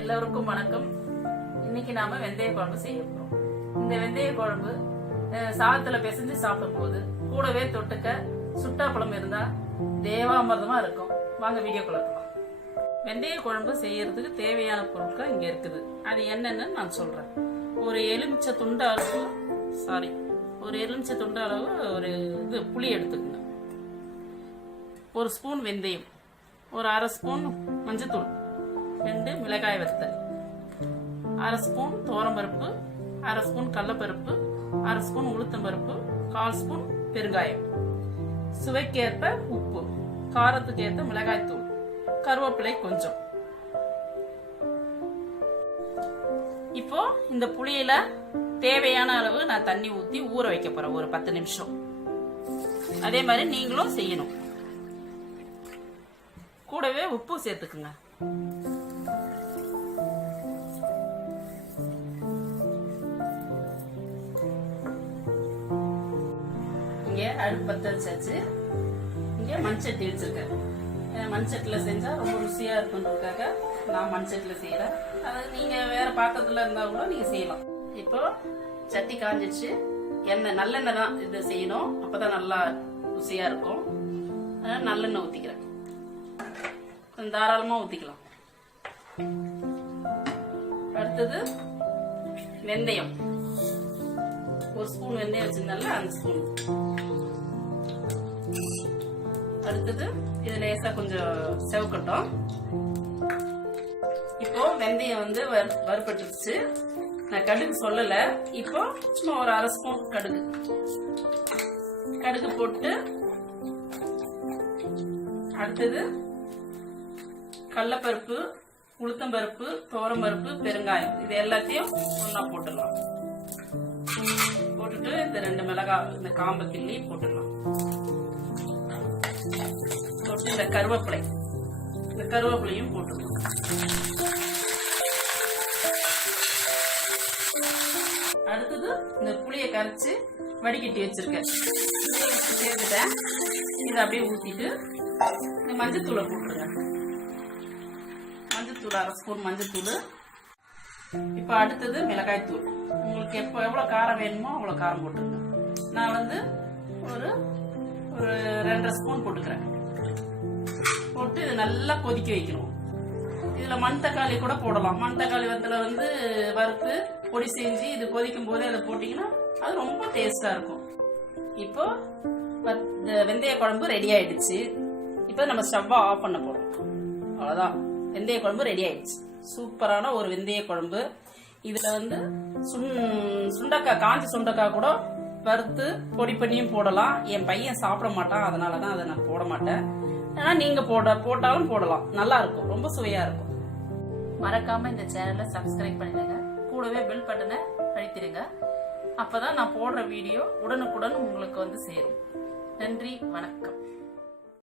எல்லோருக்கும் வணக்கம். இன்னைக்கு நாம வெந்தய குழம்பு செய்ய போறோம். இந்த வெந்தய குழம்பு சாதத்துல பிசைஞ்சு சாப்பிடும்போது கூடவே தொட்டுக்க சுட்டாப்பழம் இருந்தா தேவாமிரதமா இருக்கும். வாங்க வீடியோ குழப்பம் வெந்தய குழம்பு செய்யறதுக்கு தேவையான பொருட்கள் இங்க இருக்குது. அது என்னன்னு நான் சொல்றேன். ஒரு எலுமிச்சை துண்டு அளவு சாரி ஒரு எலுமிச்சை துண்டு அளவு ஒரு இது புளி எடுத்துக்கணும் ஒரு ஸ்பூன் வெந்தயம் ஒரு அரை ஸ்பூன் மஞ்சத்தூள். ரெண்டு மிளகாய் வத்தல் அரை ஸ்பூன் தோரம்பருப்பு அரை ஸ்பூன் கடலப்பருப்பு அரை ஸ்பூன் உளுத்தம்பருப்பு கால் ஸ்பூன் பெருங்காயம். சுவைக்கேற்ப உப்பு. காரத்துக்கு ஏற்ப மிளகாய் தூள். கருவேப்பிலை கொஞ்சம். இப்போ இந்த புளியில தேவையான அளவு நான் தண்ணி ஊத்தி ஊற வைக்க போறேன். ஒரு பத்து நிமிஷம். அதே மாதிரி நீங்களும் செய்யணும். கூடவே உப்பு சேர்த்துக்குங்க. அடுப்பு பத்த வச்சாச்சு. இங்கே மண்சட்டி வச்சிருக்கேன். மண்சட்டியில் செஞ்சால் ரொம்ப ருசியாக இருக்குன்றதுக்காக நான் மண்சட்டியில் செய்கிறேன் அது நீங்கள் வேறு பாத்திரத்தில் இருந்தால் கூட நீங்கள் செய்யலாம். இப்போ சட்டி காஞ்சிச்சு எண்ணெய் நல்லெண்ணெய் தான் இதை செய்யணும். அப்போ தான் நல்லா ருசியாக இருக்கும். அதனால் நல்லெண்ணெய் ஊற்றிக்கிறேன் கொஞ்சம் ஊற்றிக்கலாம் அடுத்தது வெந்தயம். ஒரு ஸ்பூன் வெந்தயம் வச்சிருந்தால அந்த ஸ்பூன். அடுத்தது இது லேசா கொஞ்சம் செவக்கட்டும். இப்போ வெந்தயம் வந்து வறு- வறுபட்டுருச்சு. நான் கடுகு சொல்லல. இப்போ சும்மா ஒரு அரை ஸ்பூன் கடுகு. கடுகு போட்டு அடுத்தது கடலப்பருப்பு உளுத்தம்பருப்பு துவரம்பருப்பு பெருங்காயம். இது எல்லாத்தையும் ஒன்னா போட்டுடலாம். போட்டுட்டு இந்த ரெண்டு மிளகாய் இந்த காம்பு கிள்ளி போட்டுடலாம். போட்டு இந்த கருவேப்பிலை. இந்த கருவேப்பிலையும் போட்டுக்கணும் அடுத்தது இந்த புளியை கரைச்சு வடிகட்டி வச்சிருக்கேன். புளியை வச்சு சேர்த்துட்டேன். இதை அப்படியே ஊத்திட்டு இந்த மஞ்சத்தூளை போட்டுருங்க. மஞ்சத்தூள் அரை ஸ்பூன் மஞ்சத்தூள். இப்போ அடுத்தது மிளகாய் தூள். உங்களுக்கு எப்போ எவ்வளோ காரம் வேணுமோ அவ்வளோ காரம் போட்டுருங்க நான் வந்து ஒரு ஒரு ரெண்டரை ஸ்பூன் போட்டுக்கிறேன். போட்டு இது நல்லா கொதிக்க வைக்கணும். இதுல மண் தக்காளி கூட போடலாம். மண் தக்காளி வத்துல வந்து வறுத்து பொடி செஞ்சு இது கொதிக்கும் போதே அதை போட்டீங்கன்னா அது ரொம்ப டேஸ்டா இருக்கும். இப்போ வத்- வெந்தய குழம்பு ரெடி ஆயிடுச்சு. இப்போ நம்ம ஸ்டவ்வை ஆஃப் பண்ண போறோம். அவ்வளவுதான். வெந்தய குழம்பு ரெடி ஆயிடுச்சு. சூப்பரான ஒரு வெந்தய குழம்பு. இதுல வந்து சுண்டக்காய் காஞ்ச சுண்டக்காய் கூட வறுத்து பொடி பண்ணியும் போடலாம். என் பையன் சாப்பிட மாட்டான் அதனாலதான் அதை நான் போட மாட்டேன். ஆனால் நீங்கள் போட போட்டாலும் போடலாம். நல்லா இருக்கும். ரொம்ப சுவையாக இருக்கும். மறக்காம இந்த சேனலை சப்ஸ்கிரைப் பண்ணிடுங்க. கூடவே பெல் பட்டனை அழுத்திடுங்க. அப்பதான் நான் போடுற வீடியோ உடனுக்குடன் உங்களுக்கு வந்து சேரும். நன்றி வணக்கம்.